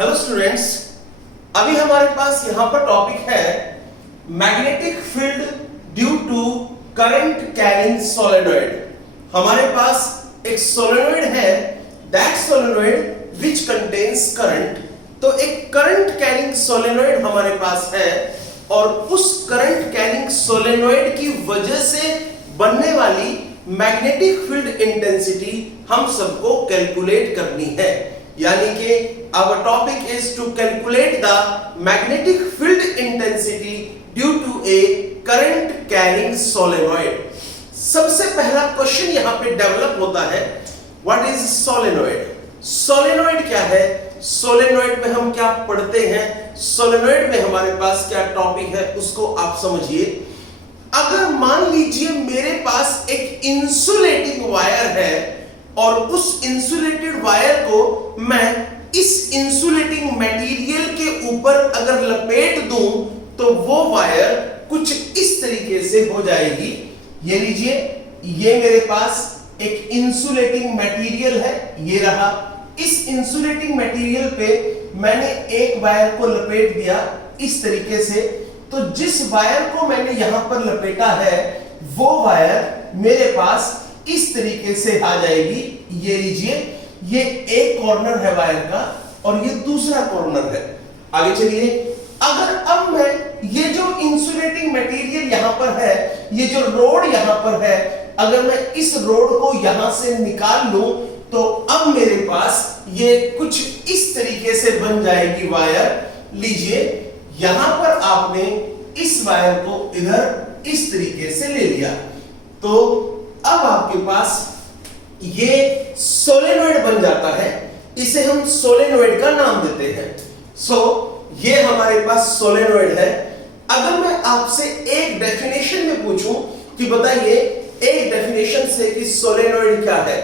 Hello students, अभी हमारे पास यहां पर टॉपिक है magnetic field due to current carrying solenoid. हमारे पास एक सोलेनॉइड है, that solenoid which contains current. तो एक करंट कैरिंग सोलेनॉइड हमारे पास है और उस करंट कैरिंग सोलेनॉइड की वजह से बनने वाली मैग्नेटिक फील्ड इंटेंसिटी हम सबको कैलकुलेट करनी है। यानी कि our topic is to calculate the magnetic field intensity due to a current carrying solenoid। सबसे पहला क्वेश्चन यहां पे डेवलप होता है, what is solenoid? solenoid क्या है? solenoid में हम क्या पढ़ते हैं? solenoid में हमारे पास क्या टॉपिक है उसको आप समझिए। अगर मान लीजिए मेरे पास एक इंसुलेटिंग वायर है और उस इंसुलेटेड वायर को मैं इस इंसुलेटिंग मटेरियल के ऊपर अगर लपेट दूं तो वो वायर कुछ इस तरीके से हो जाएगी। ये लीजिए, ये मेरे पास एक इंसुलेटिंग मटेरियल है, ये रहा। इस इंसुलेटिंग मटेरियल पे मैंने एक वायर को लपेट दिया इस तरीके से। तो जिस वायर को मैंने यहां पर लपेटा है वो वायर मेरे पास इस तरीके से आ जाएगी। ये लीजिए, ये एक कॉर्नर है वायर का और ये दूसरा कॉर्नर है। आगे चलिए, अगर अब मैं ये जो इंसुलेटिंग मटेरियल यहां पर है, ये जो रोड यहां पर है, अगर मैं इस रोड को यहां से निकाल लूं तो अब मेरे पास ये कुछ इस तरीके से बन जाएगी वायर। लीजिए, यहां पर आपने इस वायर को इधर इस तरीके से ले लिया तो अब आपके पास ये सोलेनॉइड बन जाता है। इसे हम सोलेनॉइड का नाम देते हैं। ये हमारे पास सोलेनॉइड है। अगर मैं आपसे एक डेफिनेशन में पूछूं कि बताइए एक डेफिनेशन से कि सोलेनॉइड क्या है,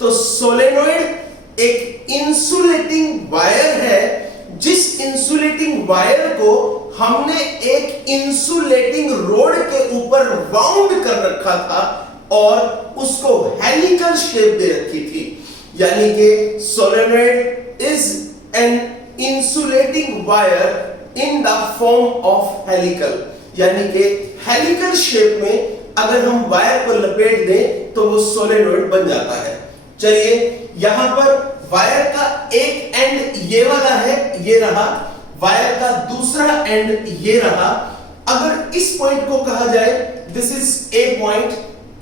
तो सोलेनॉइड एक इंसुलेटिंग वायर है जिस इंसुलेटिंग वायर को हमने एक इंसुलेटिंग रोड के ऊपर वाउंड कर रखा था और उसको हेलिकल शेप दे रखी थी। यानी कि solenoid is an insulating wire in the form of helical. यानी कि हेलिकल शेप में अगर हम वायर को लपेट दें तो वो सोलेनॉइड बन जाता है। चलिए, यहां पर वायर का एक एंड ये वाला है, ये रहा। वायर का दूसरा एंड ये रहा। अगर इस पॉइंट को कहा जाए दिस इज ए पॉइंट,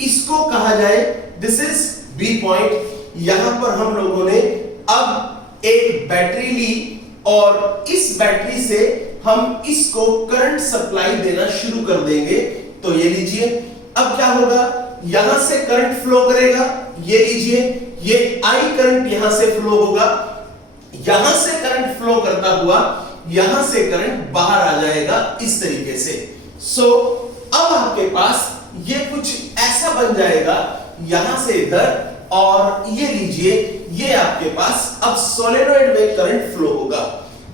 इसको कहा जाए दिस इज बी पॉइंट। यहां पर हम लोगों ने अब एक बैटरी ली और इस बैटरी से हम इसको करंट सप्लाई देना शुरू कर देंगे। तो ये लीजिए, अब क्या होगा, यहां से करंट फ्लो करेगा। ये लीजिए, ये आई करंट यहां से फ्लो होगा। यहां से करंट फ्लो करता हुआ यहां से करंट बाहर आ जाएगा इस तरीके से। अब आपके पास ये कुछ ऐसा बन जाएगा यहां से इधर, और ये लीजिए, ये आपके पास अब सोलेनॉइड में करंट फ्लो होगा।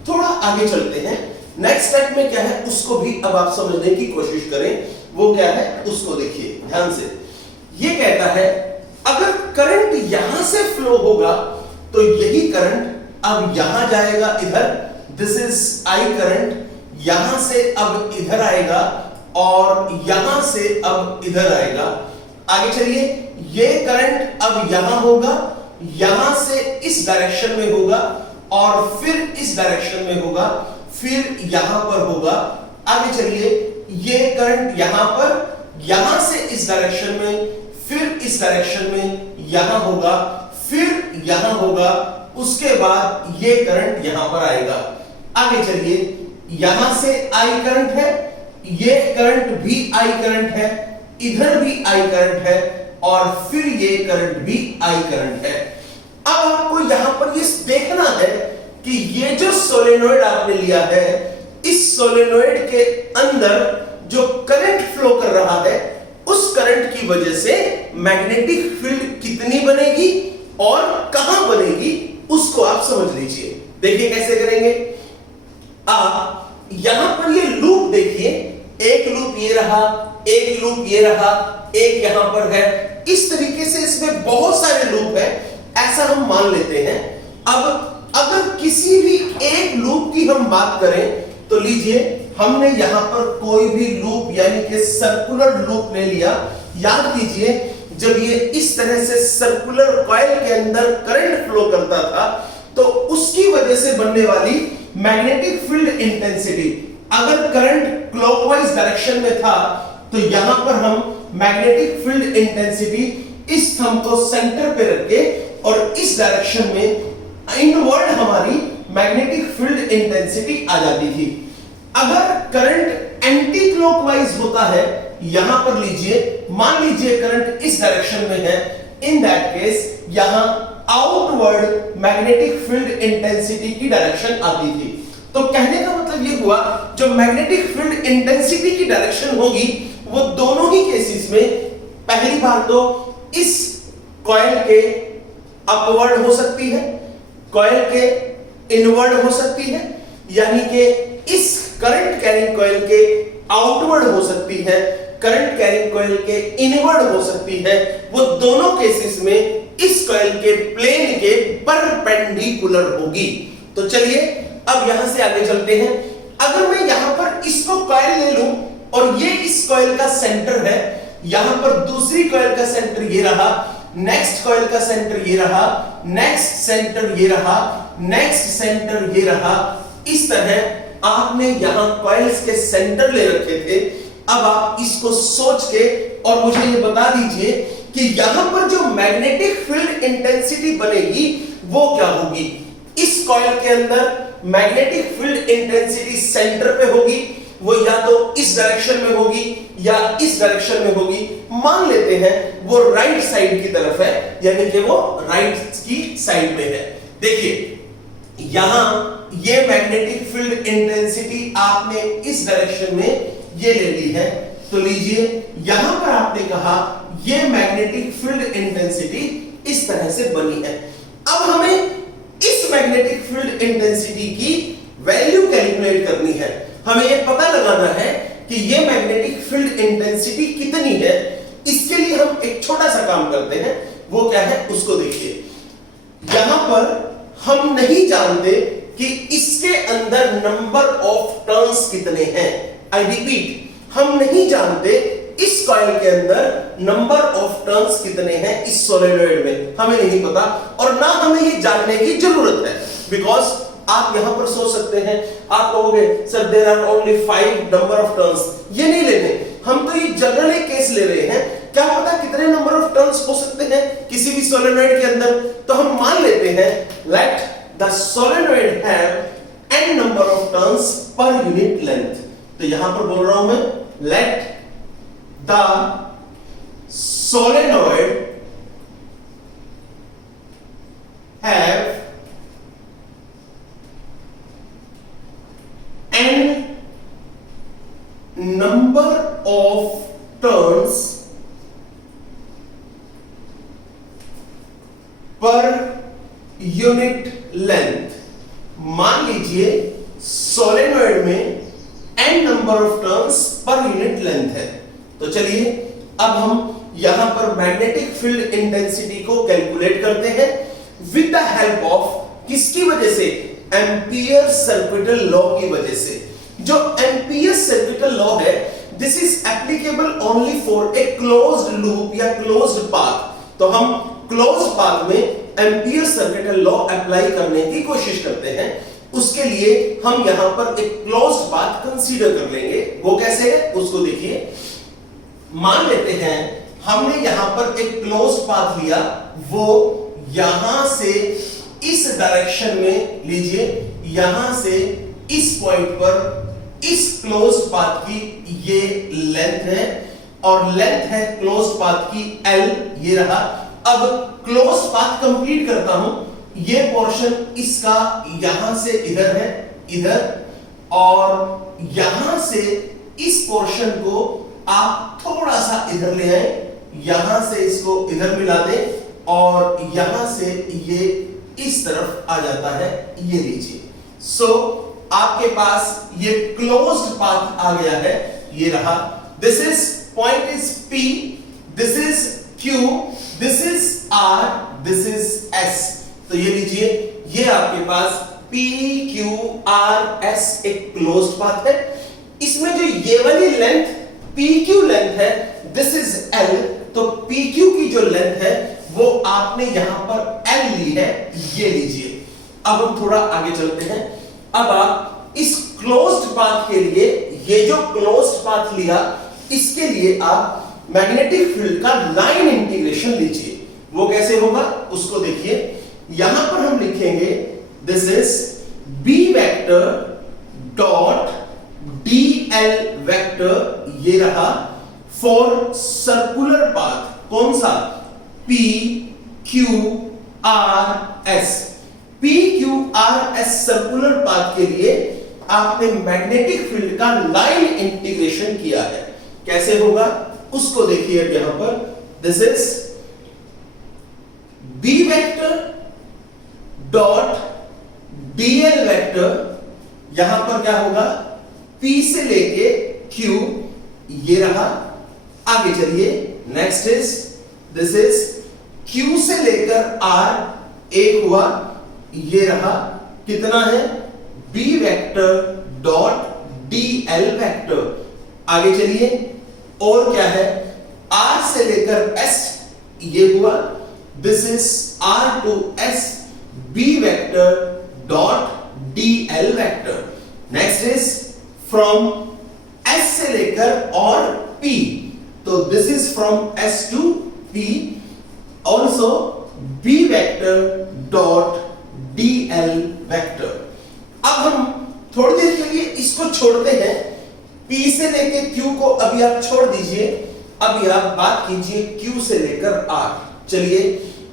थोड़ा आगे चलते हैं, नेक्स्ट स्टेप में क्या है उसको भी अब आप समझने की कोशिश करें। वो क्या है उसको देखिए ध्यान से। ये कहता है अगर करंट यहां से फ्लो होगा तो यही करंट अब यहां जाएगा इधर, दिस इज आई करंट, यहां से अब इधर आएगा और यहां से अब इधर आएगा। आगे चलिए, ये करंट अब यहां होगा, यहां से इस डायरेक्शन में होगा और फिर इस डायरेक्शन में होगा, फिर यहां पर होगा। आगे चलिए, ये करंट यहां पर, यहां से इस डायरेक्शन में, फिर इस डायरेक्शन में, यहां होगा, फिर यहां होगा, उसके बाद ये करंट यहां पर आएगा। आगे चलिए, यहां से आई करंट है, ये करंट भी आई करंट है, इधर भी आई करंट है और फिर ये करंट भी आई करंट है। अब आपको यहां पर ये देखना है कि ये जो सोलेनॉइड आपने लिया है, इस सोलेनॉइड के अंदर जो करंट फ्लो कर रहा है उस करंट की वजह से मैग्नेटिक फील्ड कितनी बनेगी और कहां बनेगी उसको आप समझ लीजिए। देखिए कैसे करेंगे। यहां पर ये लूप देखिए, एक लूप ये रहा, एक लूप ये रहा, एक यहां पर है। इस तरीके से इसमें बहुत सारे लूप है, ऐसा हम मान लेते हैं। अब अगर किसी भी एक हम बात करें तो लीजिए, हमने यहां पर कोई भी लूप यानी कि सर्कुलर लूप ले लिया। याद कीजिए, जब ये इस तरह से सर्कुलर कॉइल के अंदर करंट फ्लो करता था तो उसकी वजह से बनने वाली मैग्नेटिक फील्ड इंटेंसिटी, अगर करंट क्लॉकवाइज डायरेक्शन में था तो यहां पर हम मैग्नेटिक फील्ड इंटेंसिटी इस थंब को सेंटर पे रख के और इस डायरेक्शन में इनवर्ड हमारी मैग्नेटिक फील्ड इंटेंसिटी आ जाती थी। अगर करंट एंटी क्लॉकवाइज होता है, यहां पर लीजिए, मान लीजिए करंट इस डायरेक्शन में है, इन दैट केस यहां आउटवर्ड मैग्नेटिक फील्ड इंटेंसिटी की डायरेक्शन आती थी। तो कहने का मतलब ये हुआ, जो मैग्नेटिक फील्ड इंटेंसिटी की डायरेक्शन होगी वो दोनों ही केसेस में, पहली बार तो इस कॉइल के अपवर्ड हो सकती है, कॉइल के इनवर्ड हो सकती है, यानी कि इस करंट कैरिंग कॉइल के आउटवर्ड हो सकती है, करंट कैरिंग कॉइल के इनवर्ड हो सकती है। वो दोनों केसेस में इस कॉइल के प्लेन के परपेंडिकुलर होगी। तो चलिए अब यहां से आगे चलते हैं। अगर मैं यहां पर इसको कॉइल ले लूं और ये इस कॉइल का सेंटर है, यहां पर दूसरी कॉइल का सेंटर ये रहा, नेक्स्ट कॉइल का सेंटर ये रहा, नेक्स्ट सेंटर ये रहा, नेक्स्ट सेंटर ये रहा, इस तरह आपने यहां कॉइल्स के सेंटर ले रखे थे। अब आप इसको सोच के और मुझे ये बता दीजिए कि यहां पर जो मैग्नेटिक फील्ड इंटेंसिटी बनेगी वो क्या होगी। इस कॉइल के अंदर मैग्नेटिक फील्ड इंटेंसिटी सेंटर पे होगी, वो या तो इस डायरेक्शन में होगी या इस डायरेक्शन में होगी। मान लेते हैं वो राइट साइड की तरफ है, यानी कि वो राइट की साइड पे है। देखिए यहां ये मैग्नेटिक फील्ड इंटेंसिटी आपने इस डायरेक्शन में ये ले ली है, तो लीजिए यहां पर आपने कहा ये मैग्नेटिक फील्ड इंटेंसिटी इस तरह से बनी है। अब हमें इस मैग्नेटिक फील्ड इंटेंसिटी की वैल्यू कैलकुलेट करनी है। हमें ये पता लगाना है कि ये मैग्नेटिक फील्ड इंटेंसिटी कितनी है। इसके लिए हम एक छोटा सा काम करते हैं, वो क्या है उसको देखिए। यहां पर हम नहीं जानते कि इसके अंदर नंबर ऑफ टर्न्स कितने हैं। आई रिपीट, हम नहीं जानते इस कॉइल के अंदर नंबर ऑफ टर्न्स कितने हैं इस सोलेनॉइड में, हमें नहीं पता और ना हमें ये जानने की जरूरत है। बिकॉज आप यहां पर सोच सकते हैं, आप कहोगे sir there are only 5 number of turns, ये नहीं लेने, हम तो ये जनरल एक केस ले रहे हैं, क्या पता कितने नंबर ऑफ टर्न्स हो सकते हैं किसी भी सोलेनॉइड के अंदर। तो हम मान लेते हैं let the solenoid have n number of turns per unit length. तो यहां पर बोल रहा हूं मैं let the solenoid have n number of turns per unit length। मान लीजिए सोलेनॉइड में n number of turns per unit length है। तो चलिए अब हम यहां पर मैग्नेटिक फील्ड इंटेंसिटी को कैलकुलेट करते हैं विद द हेल्प ऑफ किसकी वजह से, एम्पियर सर्किटल लॉ की वजह से। जो एम्पियर सर्किटल लॉ है, this is applicable only for a closed loop या क्लोज्ड पाथ। तो हम क्लोज्ड पाथ में एम्पियर सर्किटल लॉ अप्लाई करने की कोशिश करते हैं। उसके लिए हम यहां पर एक क्लोज्ड पाथ कंसीडर कर लेंगे। वो कैसे है उसको देखिए। मान लेते हैं हमने यहां पर एक क्लोज्ड पाथ लिया, वो यहां से इस डायरेक्शन में लीजिए, यहां से इस पॉइंट पर इस क्लोज्ड पाथ की ये लेंथ है और लेंथ है क्लोज्ड पाथ की L, ये रहा। अब क्लोज्ड पाथ कंप्लीट करता हूं, ये पोर्शन इसका यहां से इधर है, इधर, और यहां से इस पोर्शन को आप थोड़ा सा इधर ले आए, यहां से इसको इधर मिला दें और यहां से ये इस तरफ आ जाता है, ये लीजिए। सो आपके पास ये क्लोज्ड पाथ आ गया है, ये रहा। This is point is P, this is Q, this is R, this is S। तो ये लीजिए, ये आपके पास पी क्यू आर एस एक क्लोज्ड पाथ है। इसमें जो ये वाली लेंथ पी क्यू लेंथ है, दिस इज एल, तो पी क्यू की जो लेंथ है वो आपने यहां पर एल ली है, ये लीजिए। अब हम थोड़ा आगे चलते हैं। अब आप इस क्लोज्ड पाथ के लिए, ये जो क्लोज्ड पाथ लिया, इसके लिए आप मैग्नेटिक फील्ड का लाइन इंटीग्रेशन लीजिए। वो कैसे होगा उसको देखिए। यहां पर हम लिखेंगे this is B vector dot D L vector, ये रहा फॉर सर्कुलर पाथ। कौन सा? P Q R S. P Q R S circular path के लिए आपने मैग्नेटिक फील्ड का लाइन इंटीग्रेशन किया है। कैसे होगा उसको देखिए। अब यहां पर this is B vector dot DL vector, यहां पर क्या होगा? P से लेके Q, ये रहा। आगे चलिए, next is this is Q से लेकर R, एक हुआ, ये रहा। कितना है? B vector dot DL vector. आगे चलिए, और क्या है? R से लेकर S, ये हुआ। This is R to S B vector dot DL vector. Next is from S से लेकर और P, तो this is from S to P, also B vector dot DL vector. अब हम थोड़ी देर के लिए इसको छोड़ते हैं। P से लेके Q को अभी आप छोड़ दीजिए। अभी आप बात कीजिए Q से लेकर R। चलिए,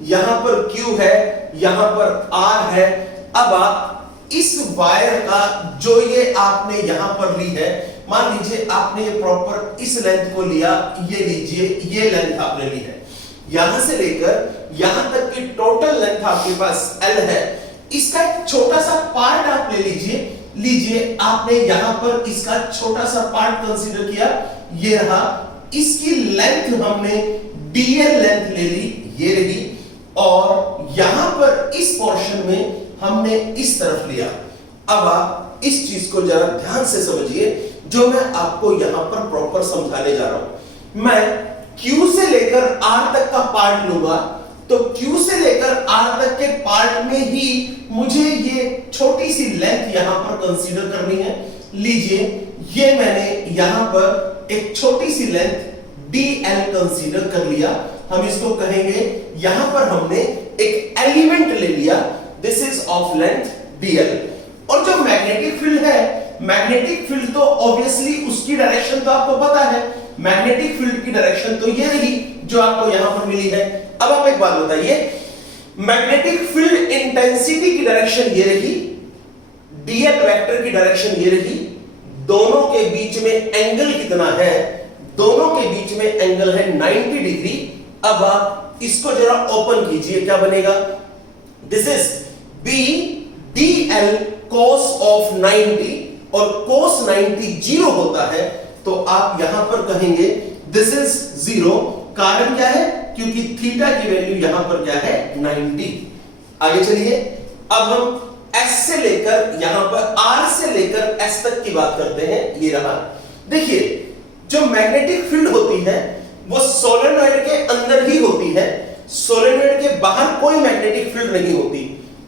यहां पर Q है, यहां पर R है। अब आप इस वायर का जो ये आपने यहां पर ली है, मान लीजिए आपने ये प्रॉपर इस लेंथ को लिया, ये लीजिए, ये लेंथ आपने ली है। यहां से लेकर यहां तक की टोटल लेंथ आपके पास L है। इसका एक छोटा सा पार्ट आप ले लीजिए। आपने यहां पर इसका छोटा सा पार्ट कंसीडर किया, ये रहा। इसकी लेंथ हमने DL लेंथ ले ली, ये रही। और यहां पर इस पोर्शन में हमने इस तरफ लिया। अब आप इस चीज को जरा ध्यान से समझिए, जो मैं आपको यहां पर प्रॉपर समझाने जा रहा हूं। मैं Q से लेकर R तक का पार्ट लूंगा, तो Q से लेकर R तक के पार्ट में ही मुझे ये छोटी सी लेंथ यहां पर कंसीडर करनी है। लीजिए, ये मैंने यहां पर एक छोटी सी लेंथ DL कंसीडर कर लिया। हम इसको कहेंगे, यहां पर हमने एक एलिमेंट ले लिया, this is of length DL। और जो मैग्नेटिक फील्ड है, मैग्नेटिक फील्ड तो ऑब्वियसली उसकी डायरेक्शन तो आपको पता है। मैग्नेटिक फील्ड की डायरेक्शन तो ये रही जो आपको यहां पर मिली है। अब आप एक बात बताइए, मैग्नेटिक फील्ड इंटेंसिटी की डायरेक्शन ये रही, DL वेक्टर की डायरेक्शन ये रही। दोनों के बीच में एंगल कितना है? दोनों के बीच में एंगल है 90 डिग्री। अब आप इसको जरा ओपन कीजिए, क्या बनेगा? This is B DL cos of 90, और cos 90 जीरो होता है, तो आप यहां पर कहेंगे दिस इज जीरो। कारण क्या है? क्योंकि थीटा की वैल्यू यहां पर क्या है? 90। आगे चलिए, अब हम S से लेकर यहां पर R से लेकर S तक की बात करते हैं। ये रहा। देखिए, जो मैग्नेटिक फील्ड होती है वो सोलेनॉइड के अंदर ही होती है, सोलेनॉइड के बाहर कोई मैग्नेटिक फील्ड नहीं होती।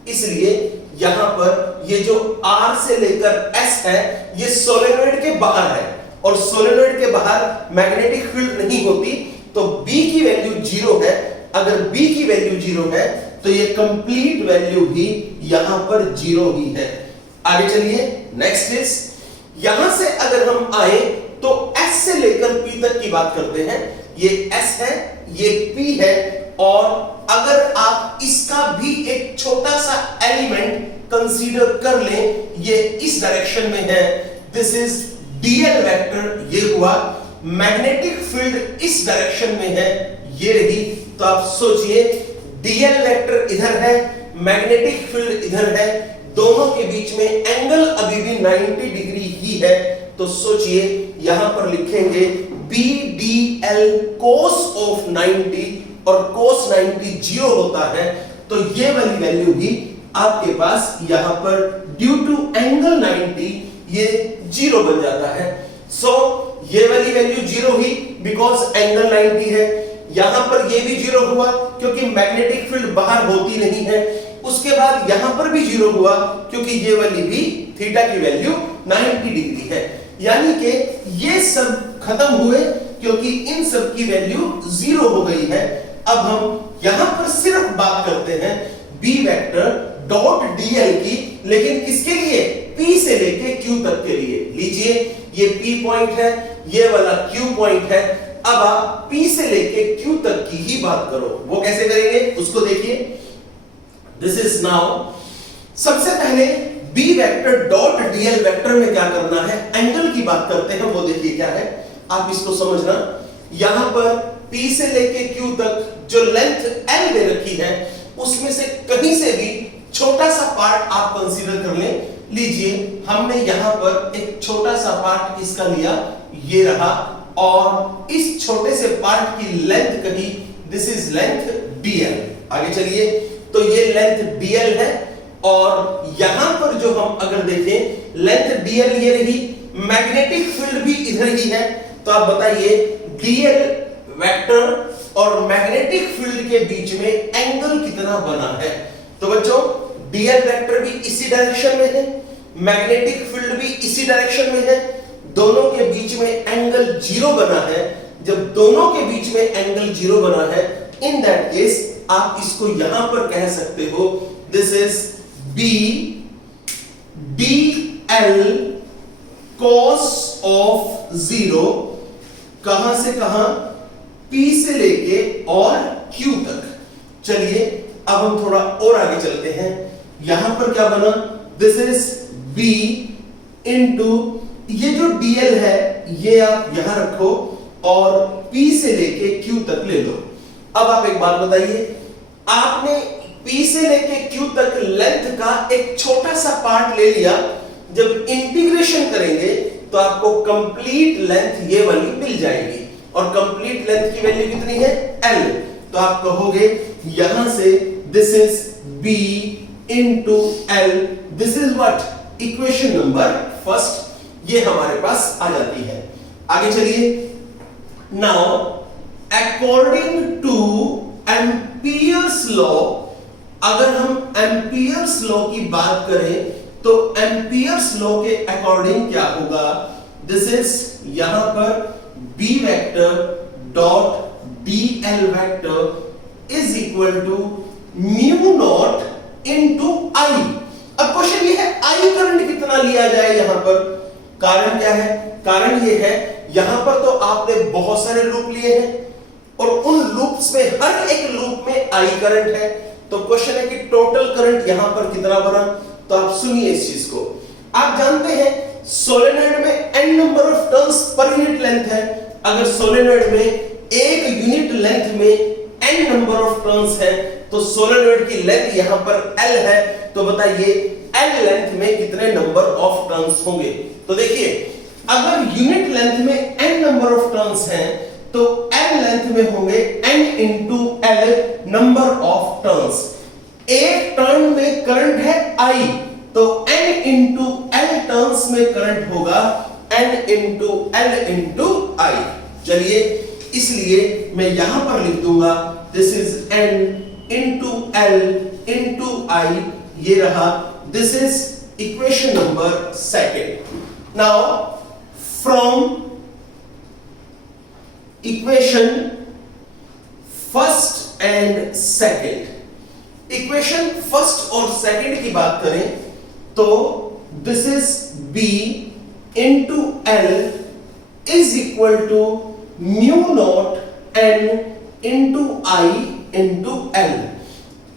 इसलिए यहां पर ये जो R से लेकर S है, ये सोलेनॉइड के बाहर है, और सोलेनॉइड के बाहर मैग्नेटिक फील्ड नहीं होती, तो B की वैल्यू जीरो है। अगर B की वैल्यू जीरो है, तो ये कंप्लीट वैल्यू भी यहां पर जीरो ही है। आगे चलिए, नेक्स्ट इज, यहां से अगर हम आए तो S से लेकर P तक की बात करते हैं। ये S है, ये P है, और अगर आप इसका भी एक छोटा सा एलिमेंट कंसीडर कर लें, ये इस डायरेक्शन में है, दिस इज DL वेक्टर, ये हुआ। मैग्नेटिक फील्ड इस डायरेक्शन में है, ये रही। तो आप सोचिए, DL वेक्टर इधर है, मैग्नेटिक फील्ड इधर है, दोनों के बीच में एंगल अभी भी 90 डिग्री ही है। तो सोचिए, यहां पर लिखेंगे BDL cos ऑफ 90, और cos 90 जीरो होता है, तो ये वाली वैल्यू भी आपके पास यहां पर ड्यू टू एंगल 90 ये 0 बन जाता है। सो ये वाली वैल्यू 0 हुई बिकॉज एंगल 90 है। यहां पर ये भी 0 हुआ क्योंकि मैग्नेटिक फील्ड बाहर होती नहीं है। उसके बाद यहां पर भी 0 हुआ क्योंकि ये वाली भी थीटा की वैल्यू 90 डिग्री है। यानी कि ये सब खत्म हुए क्योंकि इन सब की वैल्यू 0 हो गई है। अब हम यहां पर सिर्फ बात करते हैं B वेक्टर डॉट dl की, लेकिन किसके लिए? P से लेके Q तक के लिए। लीजिए ये P पॉइंट है, ये वाला Q पॉइंट है। अब आप P से लेके Q तक की ही बात करो। वो कैसे करेंगे उसको देखिए। दिस इज नाउ, सबसे पहले B vector dot dl vector में क्या करना है, एंगल की बात करते हैं। वो देखिए क्या है, आप इसको समझना। यहां पर P से लेके Q तक जो लेंथ L दे रखी है उसमें से कहीं से भी छोटा सा पार्ट आप कंसीडर कर लें। लीजिए हमने यहां पर एक छोटा सा पार्ट इसका लिया, ये रहा, और इस छोटे से पार्ट की लेंथ कही, दिस इज लेंथ dl। आगे चलिए, तो ये लेंथ dl है और यहां पर जो हम अगर देखें लेंथ dl ये रही, मैग्नेटिक फील्ड भी इधर ही है। तो आप बताइए dl वेक्टर और मैग्नेटिक फील्ड के बीच में एंगल कितना बना है? तो बच्चों dl वेक्टर भी इसी डायरेक्शन में है, मैग्नेटिक फील्ड भी इसी डायरेक्शन में है, दोनों के बीच में एंगल 0 बना है। जब दोनों के बीच में एंगल 0 बना है, इन दैट केस आप इसको यहां पर कह सकते हो this is B dl cos of 0, कहां से कहां? P से लेके और Q तक। चलिए अब हम थोड़ा और आगे चलते हैं। यहां पर क्या बना? दिस इज B इंटू ये जो dl है ये आप यहां रखो और P से लेके Q तक ले लो। अब आप एक बात बताइए, आपने P से लेके Q तक लेंथ का एक छोटा सा पार्ट ले लिया, जब इंटीग्रेशन करेंगे तो आपको कंप्लीट लेंथ ये वाली मिल जाएगी, और कंप्लीट लेंथ की वैल्यू कितनी है? L। तो आप कहोगे यहां से this is B into L, this is what? Equation number first, ये हमारे पास आ जाती है। आगे चलिए, now according to Ampere's law, अगर हम एम्पियर्स लॉ की बात करें तो एम्पियर्स लॉ के अकॉर्डिंग क्या होगा? दिस इज यहां पर B vector dot dl vector is equal to mu naught into I। अब क्वेश्चन ये है I करंट कितना लिया जाए यहां पर? कारण क्या है? कारण ये है यहां पर तो आपने बहुत सारे लूप लिए हैं और उन लूप्स में हर एक लूप में I करंट है। तो क्वेश्चन है कि टोटल करंट यहां पर कितना बना? तो आप सुनिए इस चीज को। आप जानते हैं सोलेनॉइड में n number of turns per unit length है। अगर सोलेनॉइड में एक यूनिट लेंथ में n नंबर ऑफ टर्न्स है तो सोलेनॉइड की लेंथ यहां पर L है। तो बताइए L लेंथ में कितने नंबर ऑफ टर्न्स होंगे? तो देखिए अगर यूनिट लेंथ में n नंबर ऑफ टर्न्स हैं तो L लेंथ में होंगे n into L number of turns. एक टर्न में करंट है I, तो n इंटू L टर्न्स में करंट होगा n into L into I। चलिए इसलिए मैं यहां पर लिख दूंगा this is n into L into I, ये रहा। This is equation number second. Now from equation first and second, equation first और सेकेंड की बात करें तो this is B into L is equal to mu naught n into I into L।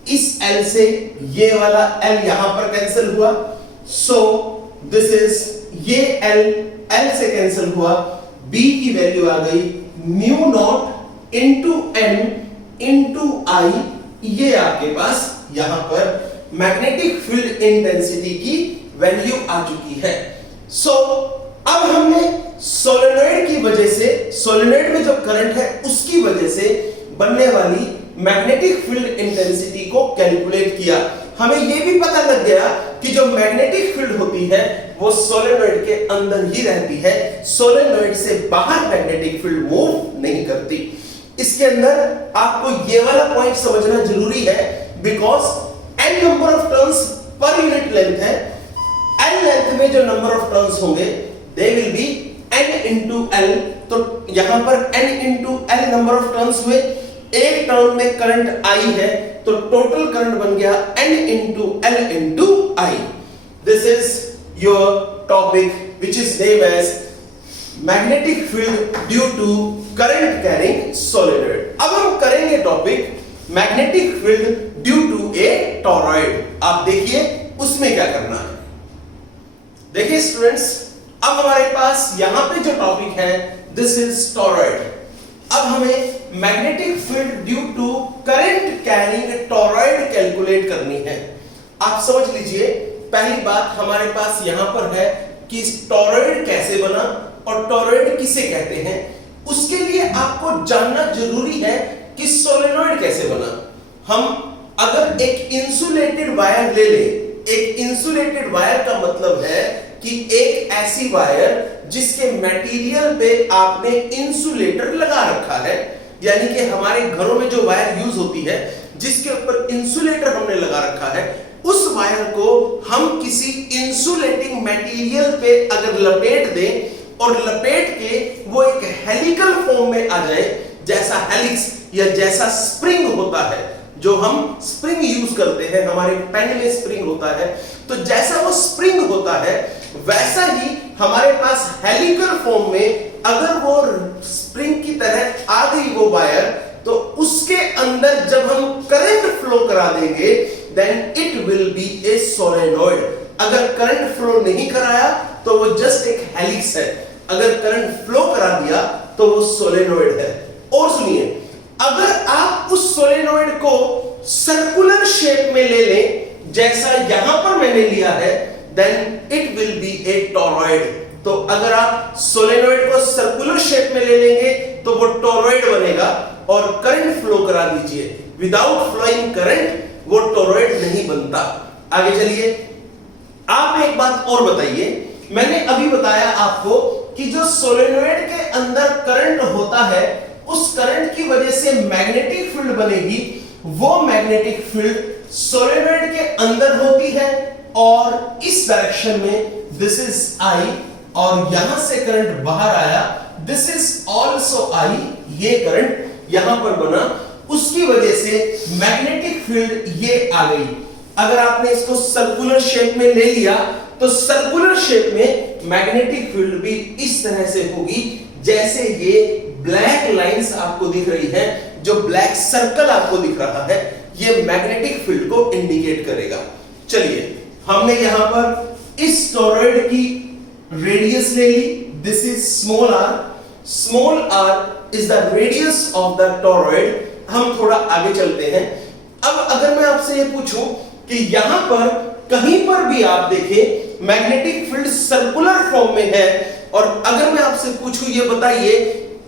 इस L से ये वाला L यहां पर कैंसिल हुआ, सो दिस इज ये L से कैंसिल हुआ, B की वैल्यू आ गई mu naught into n into I। ये आपके पास यहां पर मैग्नेटिक फील्ड इंटेंसिटी की वैल्यू आ चुकी है। सो अब हमने सोलेनॉइड की वजह से, सोलेनॉइड में जो करंट है उसकी वजह से बनने वाली मैग्नेटिक फील्ड इंटेंसिटी को कैलकुलेट किया। हमें यह भी पता लग गया कि जो मैग्नेटिक फील्ड होती है वो सोलेनॉइड के अंदर ही रहती है, सोलेनॉइड से बाहर मैग्नेटिक फील्ड मूव नहीं करती। इसके अंदर आपको ये वाला पॉइंट समझना जरूरी है, because n number of turns per unit length है, n लेंथ में जो नंबर ऑफ टर्न्स होंगे they will be n into l। तो यहां पर n into l number of turns हुए, एक टर्न में करंट I है तो टोटल करंट बन गया n into l into I। This is your topic which is name as magnetic field due to current carrying solenoid. अब हम करेंगे topic magnetic field due to a toroid. आप देखिए उसमें क्या करना है। देखिए स्टूडेंट्स, अब हमारे पास यहां पे जो टॉपिक है दिस इज टॉरॉइड। अब हमें magnetic field due to current carrying toroid calculate करनी है। आप समझ लीजिए, पहली बात हमारे पास यहां पर है कि टॉरॉइड कैसे बना और टॉरॉइड किसे कहते हैं। उसके लिए आपको जानना जरूरी है कि सोलेनॉइड कैसे बना। हम अगर एक इंसुलेटेड वायर ले ले, एक इंसुलेटेड वायर का मतलब है कि एक ऐसी वायर जिसके मटेरियल पे आपने इंसुलेटर लगा रखा है, यानी कि हमारे घरों में जो वायर यूज होती है जिसके ऊपर इंसुलेटर हमने लगा रखा है, उस वायर को हम किसी इंसुलेटिंग मटेरियल पे अगर लपेट दें और लपेट के वो एक हेलिकल फॉर्म में आ जाए, जैसा हेलिक्स या जैसा स्प्रिंग होता है, जो हम स्प्रिंग यूज करते हैं, हमारे पेन में स्प्रिंग होता है, तो जैसा वो स्प्रिंग होता है वैसा ही हमारे पास हेलिकल फॉर्म में अगर वो स्प्रिंग की तरह आ गई वो वायर, तो उसके अंदर जब हम करंट फ्लो करा देंगे then it will be a solenoid. अगर करंट फ्लो नहीं कराया तो वो जस्ट एक हेलिक्स है, अगर करंट फ्लो करा दिया तो वो सोलेनॉइड है। और सुनिए, अगर आप उस सोलेनॉइड को सर्कुलर शेप में ले लें जैसा यहां पर मैंने लिया है, then it will be a toroid. तो अगर आप सोलेनॉइड को सर्कुलर शेप में ले लेंगे तो वो टॉरॉइड बनेगा और करंट फ्लो करा दीजिए, विदाउट फ्लोइंग करंट वो टॉरॉइड नहीं बनता। आगे चलिए, आप एक बात और बताइए, मैंने अभी बताया आपको कि जो सोलेनॉइड के अंदर करंट होता है उस करंट की वजह से मैग्नेटिक फील्ड बनेगी, वो मैग्नेटिक फील्ड सोलेनॉइड के अंदर होती है और इस डायरेक्शन में दिस इज I और यहां से करंट बाहर आया, दिस इज ऑल्सो I, ये करंट यहां पर बना, उसकी वजह से मैग्नेटिक फील्ड ये आ गई। अगर आपने इसको सर्कुलर शेप में ले लिया तो सर्कुलर शेप में मैग्नेटिक फील्ड भी इस तरह से होगी जैसे ये ब्लैक लाइंस आपको दिख रही है, जो ब्लैक सर्कल आपको दिख रहा है, ये मैग्नेटिक फील्ड को इंडिकेट करेगा। चलिए, हमने यहां पर इस टॉरॉइड की रेडियस ले ली, this is small r, small r is the radius of the toroid. हम थोड़ा आगे चलते हैं। अब अगर मैं आपसे ये पूछूं कि यहां पर कहीं पर भी आप देखें मैग्नेटिक फील्ड सर्कुलर फॉर्म में है, और अगर मैं आपसे पूछूं ये बताइए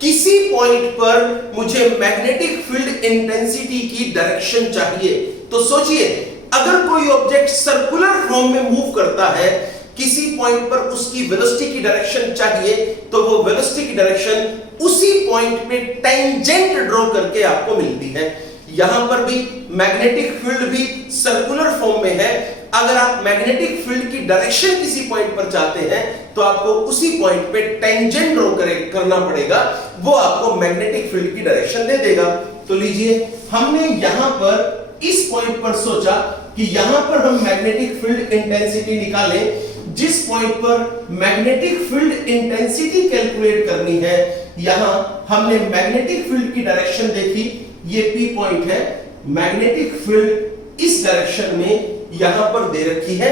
किसी पॉइंट पर मुझे मैग्नेटिक फील्ड इंटेंसिटी की डायरेक्शन चाहिए, तो सोचिए अगर कोई ऑब्जेक्ट सर्कुलर फॉर्म में मूव करता है, किसी पॉइंट पर उसकी वेलोसिटी की डायरेक्शन चाहिए, तो वो वेलोसिटी की डायरेक्शन उसी पॉइंट पे टेंजेंट ड्रॉ करके आपको मिलती है। यहां पर भी मैग्नेटिक फील्ड भी सर्कुलर फॉर्म में है। अगर आप मैग्नेटिक फील्ड की डायरेक्शन किसी पॉइंट पर चाहते हैं तो आपको उसी पॉइंट पे टेंजेंट ड्रॉ करना पड़ेगा, वो आपको मैग्नेटिक फील्ड की डायरेक्शन दे देगा। तो लीजिए, हमने यहां पर इस पॉइंट पर सोचा कि यहां पर हम मैग्नेटिक फील्ड इंटेंसिटी निकालें। जिस पॉइंट पर मैग्नेटिक फील्ड इंटेंसिटी कैलकुलेट करनी है, यहां हमने मैग्नेटिक फील्ड की डायरेक्शन देखी, ये P पॉइंट है, मैग्नेटिक फील्ड इस डायरेक्शन में यहां पर दे रखी है।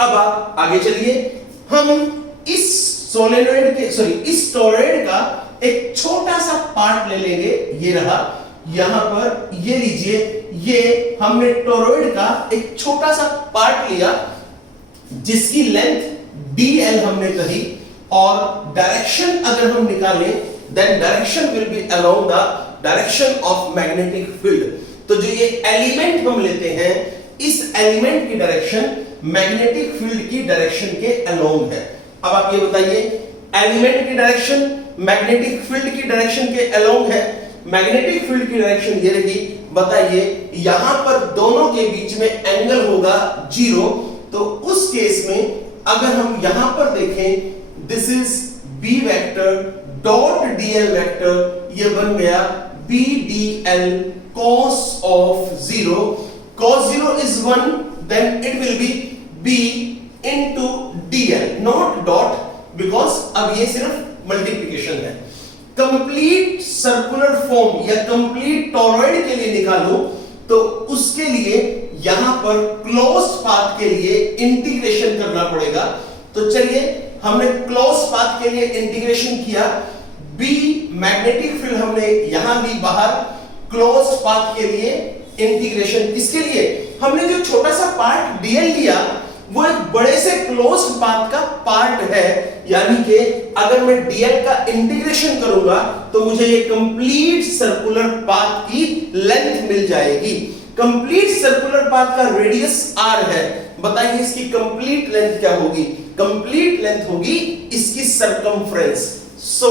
अब आप आगे चलिए, हम इस सोलेनॉइड के इस टॉरॉइड का एक छोटा सा पार्ट ले लेंगे, ये रहा, यहां पर ये लीजिए, ये हमने टॉरॉइड का एक छोटा सा पार्ट लिया जिसकी लेंथ dl हमने कही, और डायरेक्शन अगर हम निकालें then direction will be along the direction of magnetic field. तो जो ये एलिमेंट हम लेते हैं इस एलिमेंट की डायरेक्शन मैग्नेटिक फील्ड की डायरेक्शन के अलोंग है। अब आप ये बताइए, एलिमेंट की डायरेक्शन मैग्नेटिक फील्ड की डायरेक्शन के अलोंग है, मैग्नेटिक फील्ड की डायरेक्शन ये रही, बताइए यहां पर दोनों के बीच में एंगल होगा 0, तो उस केस में अगर हम यहां पर देखें, this is B vector dot dl vector, ये बन गया BDL cos of 0, cos 0 is 1, then it will be B into dl, not dot, because अब ये सिर्फ मल्टीप्लिकेशन है। कंप्लीट सर्कुलर फॉर्म या कंप्लीट टॉरॉइड के लिए निकालो तो उसके लिए यहां पर क्लोज पाथ के लिए इंटीग्रेशन करना पड़ेगा। तो चलिए हमने क्लोज पाथ के लिए इंटीग्रेशन किया, बी मैग्नेटिक फील्ड हमने यहां ली बाहर, क्लोज पाथ के लिए इंटीग्रेशन किसके लिए, हमने जो छोटा सा पार्ट डीएल लिया वो एक बड़े से क्लोज पाथ का पार्ट है, यानी कि अगर मैं डीएल का इंटीग्रेशन करूंगा तो मुझे ये कंप्लीट सर्कुलर पाथ की लेंथ मिल जाएगी। कंप्लीट सर्कुलर पाथ का रेडियस r है, बताइए इसकी कंप्लीट लेंथ क्या होगी, कंप्लीट लेंथ होगी इसकी सरकमफ्रेंस। सो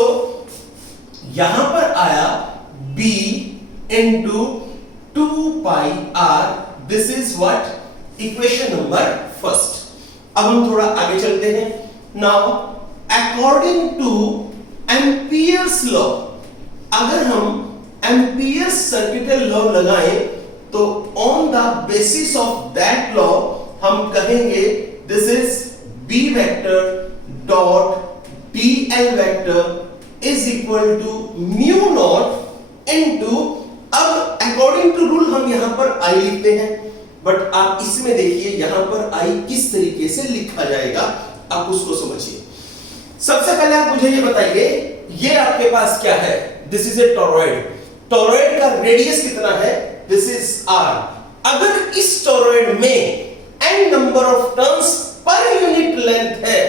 यहां पर आया b into 2 pi r, this is what, equation number first. अब हम थोड़ा आगे चलते हैं। Now according to Ampere's law, अगर हम एम्पियर्स सर्किटल लॉ लगाएं तो on the basis of that law हम कहेंगे this is B vector dot dl vector is equal to mu naught into, अब अकॉर्डिंग टू रूल हम यहां पर I लिखते हैं, बट आप इसमें देखिए यहां पर I किस तरीके से लिखा जाएगा, आप उसको समझिए। सबसे पहले आप मुझे ये बताइए, ये आपके पास क्या है, this is a torrid, torrid का रेडियस कितना है, दिस इज r। अगर इस टॉरॉइड में n number of turns per unit length है,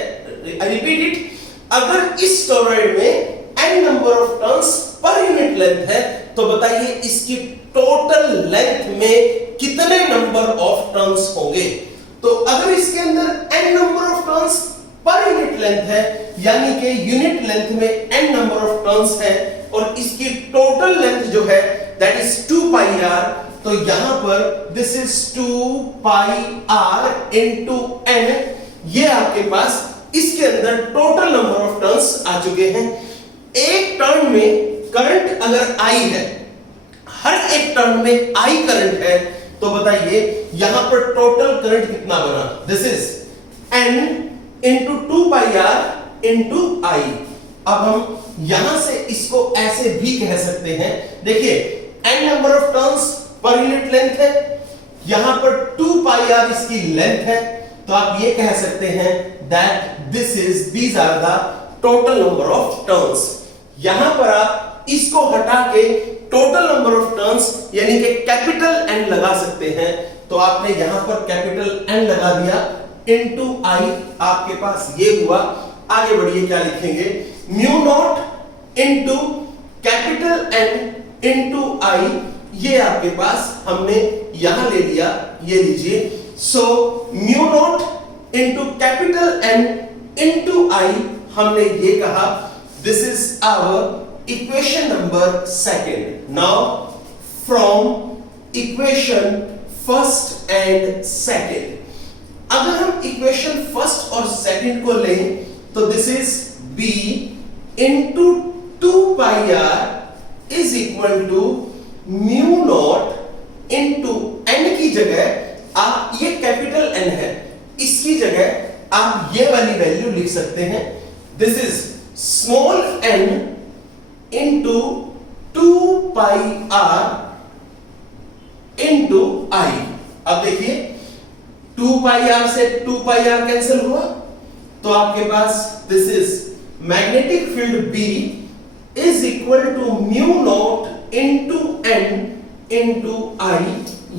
आई रिपीट इट, अगर इस टॉरॉइड में n number of turns per unit length है तो बताइए इसकी टोटल लेंथ में कितने नंबर ऑफ टर्न्स होंगे। तो अगर इसके अंदर n number of turns per unit length है, यानी कि यूनिट लेंथ में n नंबर ऑफ टर्न्स है और इसकी टोटल लेंथ जो है दैट इज 2 pi r, तो यहां पर this is 2 pi r into n, ये आपके पास इसके अंदर टोटल नंबर ऑफ टर्न्स आ चुके हैं। एक टर्न में करंट अगर I है, हर एक टर्न में I करंट है, तो बताइए यहां पर टोटल करंट कितना बना, this is n into 2 pi r into I। अब हम यहां से इसको ऐसे भी कह सकते हैं, देखिए n number of turns per unit length है, यहां पर 2 pi r इसकी लेंथ है, तो आप ये कह सकते हैं that these are the total number of turns। यहां पर आप इसको हटा के टोटल नंबर ऑफ टर्न्स यानी कि कैपिटल N लगा सकते हैं, तो आपने यहां पर कैपिटल N लगा दिया इनटू I, आपके पास ये हुआ। आगे बढ़िए, क्या लिखेंगे, mu naught into capital N into I, ये आपके पास हमने यहां ले लिया, ये लीजिए। So mu naught into capital N into I, हमने ये कहा, this is our equation number second. Now from equation first and second, अगर हम इक्वेशन फर्स्ट और सेकंड को लें तो this is b into 2 pi r is equal to mu naught into n की जगह आप, ये कैपिटल N है, इसकी जगह आप ये वाली वैल्यू लिख सकते हैं, this is small n into 2 pi r into I। अब देखिए 2 pi r से 2 pi r कैंसिल हुआ, तो आपके पास this is magnetic field B is equal to mu naught into n into I,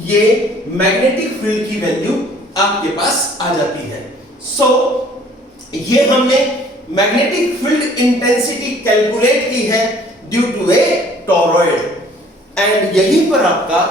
ये मैग्नेटिक फील्ड की वैल्यू आपके पास आ जाती है। सो ये हमने मैग्नेटिक फील्ड इंटेंसिटी कैलकुलेट की है due to a toroid, and यहीं पर आपका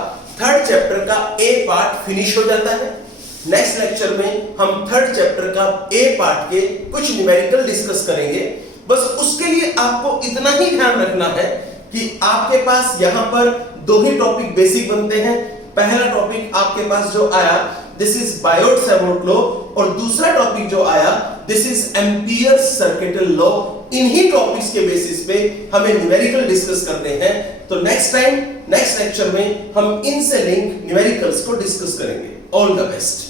थर्ड चैप्टर का ए पार्ट फिनिश हो जाता है। नेक्स्ट लेक्चर में हम थर्ड चैप्टर का ए पार्ट के कुछ न्यूमेरिकल डिस्कस करेंगे। बस उसके लिए आपको इतना ही ध्यान रखना है कि आपके पास यहां पर दो ही टॉपिक बेसिक बनते हैं। पहला टॉपिक आपके पास जो आया दिस इज बायोट-सैवर्ट लॉ, और दूसरा टॉपिक जो आया this is amperes circuital law. इन्हीं टॉपिक्स के बेसिस पे हमें न्यूमेरिकल डिस्कस करने हैं। तो नेक्स्ट टाइम नेक्स्ट लेक्चर में हम इनसे लिंक न्यूमेरिकल्स को डिस्कस करेंगे। All the best.